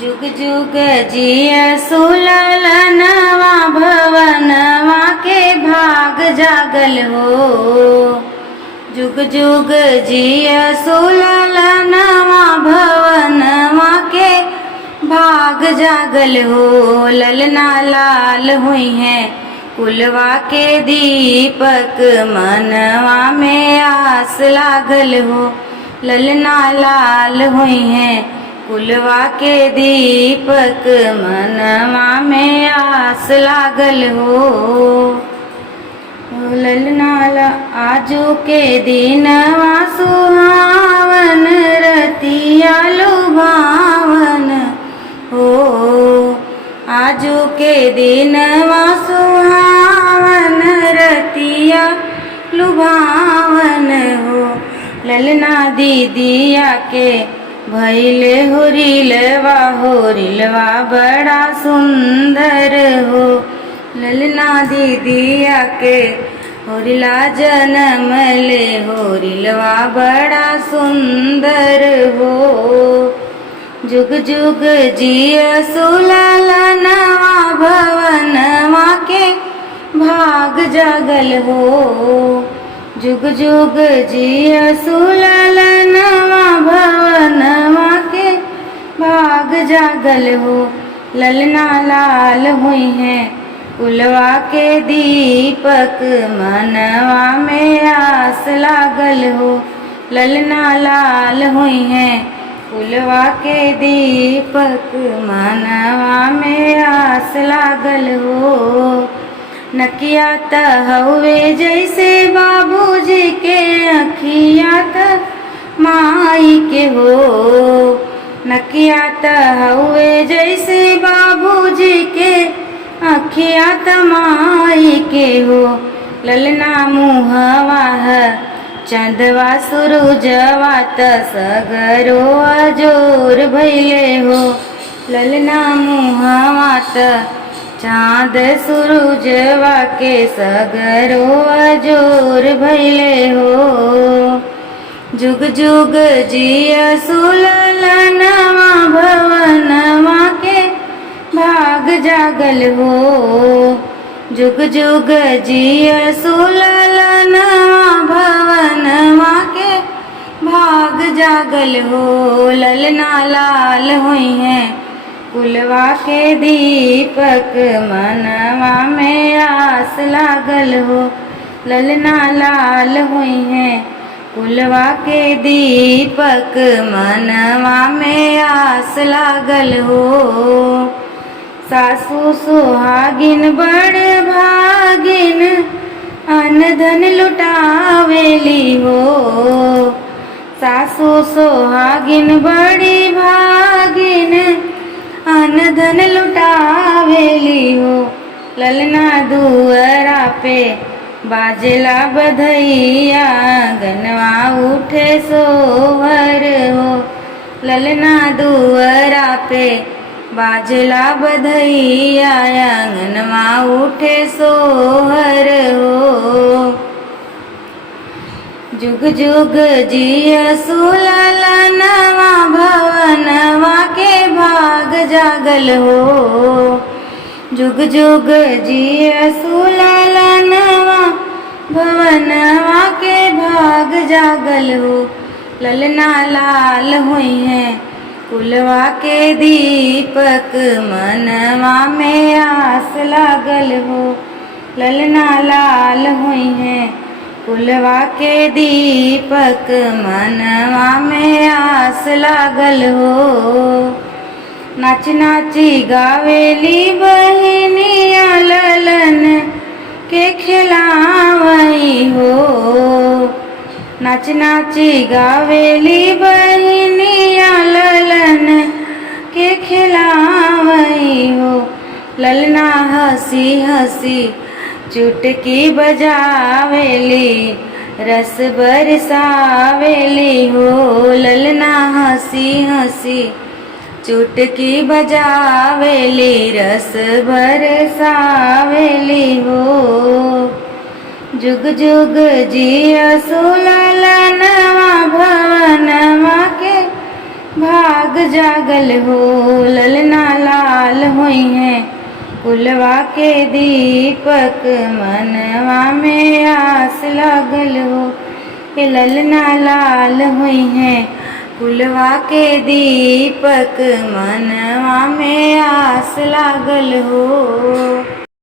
जुग जुग जिया सुललनवा भवनवा के भाग जागल हो। जुग जुग जिया सुललनवा भवनवा के भाग जागल हो। ललना लाल हुई है कुलवा के दीपक मनवा में आस लागल हो। ललना लाल हुई है कुलवा के दीपक मनवा में आस लागल हो। ललना आजू के दिनवा सुहावन रतिया लुभावन हो। आजू के दिनवा सुहावन रतिया लुभावन हो। ललना दीदिया के भैले होरिलवा बड़ा सुंदर हो। ललना दीदिया के होरिला जन्म ले होरिलवा बड़ा सुंदर हो। जुग जुग जिया सुललनवा भवनवा के भाग जागल हो। जुग जुग जिया सुललनवा भवनवा के भाग जागल हो। ललना लाल हुई है कुलवा के दीपक मनवा में आस लागल हो। ललना लाल हुई है कुलवा के दीपक मनवा में आस लागल हो। नकिया त हवे जैसे बाबूजी के अखिया त माई के हो। नकिया त हवे जैसे बाबूजी के अखिया त माई के हो। ललना मुहवा है चंदवा सुरुजवा त सगरो अजोर भैले हो। ललना मुहवा त चाँद सुरुजवा के सगरो अजोर भैले हो। जुग जुग जिया सुललनवा भवनवा के भाग जागल हो। जुग जुग जिया सुललनवा भवनवा के भाग जागल हो। ललना लाल हुई है कुलवा के दीपक मनवा में आस लागल हो। ललना लाल हुई है कुलवा के दीपक मनवा में आस लागल हो। सासू सुहागिन बड़ भागिन अन धन लुटावेली हो। सासू सुहागिन बड़ी भागिन अन धन लुटावेली हो। ललना दुअरा पे बाजेला बधैया गनवा उठे सोहर हो। ललना दुअरा पे बाजेला बधैया अंगनवा उठे सोहर हो। जुग जुग जिया सुललनवा भवनवा के भाग जागल हो। जुग जुग जिया सुललनवा भवनवा के भाग जागल हो। ललना लाल हुई है कुलवा के दीपक मनवा में आस लागल हो। ललना लाल हुई है कुलवा के दीपक मनवा में आस लागल हो। नाच नाची गावेली बहनिया ललन के खिलावई हो। नाच नाची गावेली बहनिया ललन के खिलावई हो। ललना हंसी हंसी चुटकी बजावेली रस बरसावेली हो। ललना हंसी हंसी चुटकी बजावेली रस बरसावेली हो। जुग जुग जिया सुललनवा भवनवा के भाग जाग लागल हो, ललना लाल होई हैं कुलवा के दीपक, मनवा में आस लागल हो। हे ललना लाल होई हैं कुलवा के दीपक, मनवा में आस लागल हो।